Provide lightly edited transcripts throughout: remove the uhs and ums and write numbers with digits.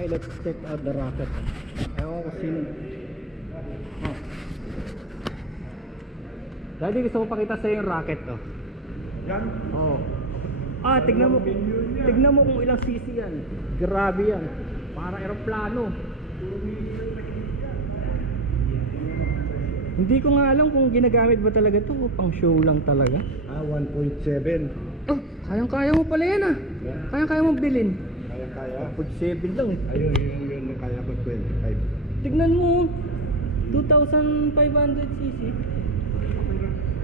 Okay, let's check out the rocket. Ewan ko sino. Oh. Daddy, gusto ko pakita sa'yo yung rocket to. Yan? Oo. Ah, tignan mo kung ilang cc yan. Grabe yan. Para aeroplano. Hindi ko nga alam kung ginagamit ba talaga to o pang show lang talaga. 1.7. Oh, kayang-kaya mo pala yan ah. Kayang-kaya mo bilhin. Kaya. 1.7 lang. Ayun, yun kaya ko 25. Tignan mo, 2,500cc.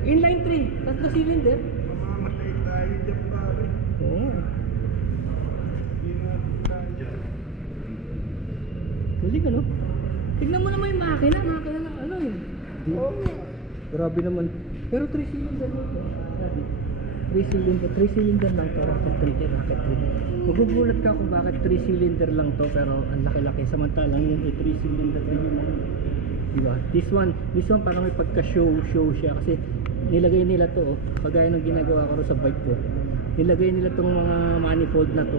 Inline 3, tatlo cylinder. Mamamatay tayo dyan pare. Oo. Hindi natin kaya. Galing ano? Tignan mo naman yung makina na ano yun. Oo. Grabe naman. Pero 3 cylinder lang ito. 3 cylinder lang to. Rocket 3. Magugulat ka kung bakit 3 cylinder lang to pero ang laki-laki. Samantalang yun ay 3 cylinder din yun. Diba? This one parang may pagka-show siya kasi nilagay nila to kagaya ng ginagawa ko sa bike ko. Nilagay nila tong mga manifold na to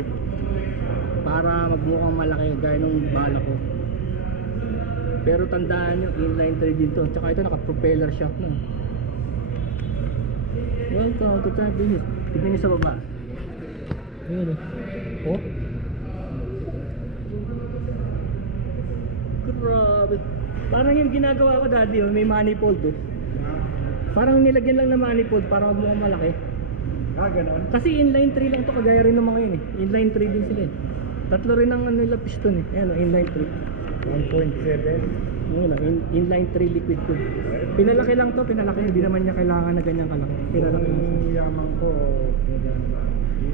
para magmukhang malaki gaya ng bala ko. Pero tandaan nyo, inline 3 din to. Tsaka ito naka-propeller shaft na. Welcome to Time Business. Tignan nyo sa baba. Ayan oh. Grabe. Parang yung ginagawa ko daddy may manifold Parang nilagyan lang ng manifold para wag mo malaki. Ganon. Kasi inline 3 lang to kagaya rin ng mga yun Inline 3 din sila Tatlo rin ang nila piston Ayan inline 3. 1.7. Yun inline 3 liquid cool. Pinalaki lang to, hindi naman niya kailangan na ganyan kalaki. Pinalaki lang. Yung yaman ko,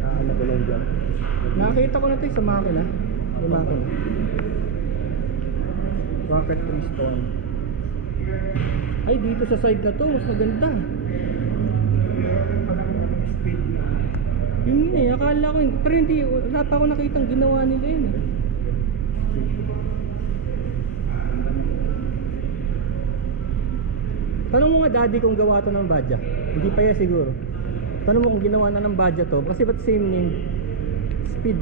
ano ko lang dyan. Nakita ko na ito sa makina. Yung makina. Rocket 3 Storm. Ay, dito sa side na to, mas maganda. Yun akala ko yun. Pero hindi, wala pa ako nakitang ginawa nila yun Tanong mo nga daddy kung gawa to ng Badja. Hindi pa yan siguro. Tanong mo kung ginawa na ng Badja to. Kasi ba't same name? Speed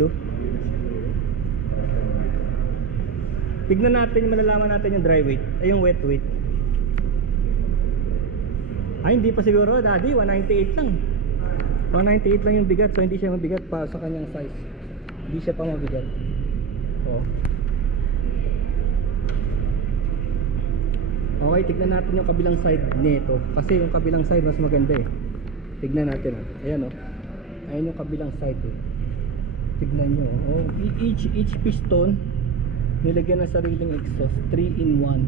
Tignan natin, malalaman natin yung dry weight. Ay yung wet weight. Ay hindi pa siguro daddy, 198 lang. 198 lang yung bigat. So hindi siya mabigat pa sa kanyang size. Hindi siya pa mabigat. Okay, tignan natin yung kabilang side nito. Kasi yung kabilang side mas maganda Tignan natin Ayan Ayan yung kabilang side Tignan nyo each piston nilagyan ng sariling exhaust 3-in-1.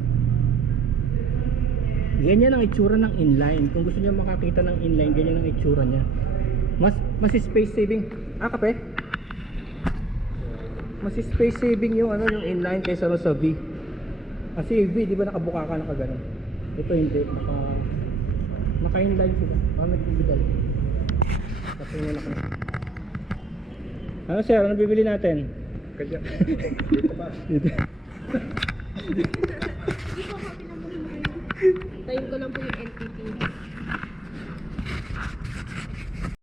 Ganyan ang itsura ng inline. Kung gusto niyo makakita ng inline, ganyan ang itsura niya. Mas space saving. Kape? Mas space saving yung yung inline kaysa sa V. Kasi V, di ba nakabuka ka nakaganon? Ito hindi, naka-inline sila. Nag-bibidal. Kasi wala ka. Ano sir, ano bibili natin? Kaya, dito ba? Dito. Tayo ko lang po yung NTT.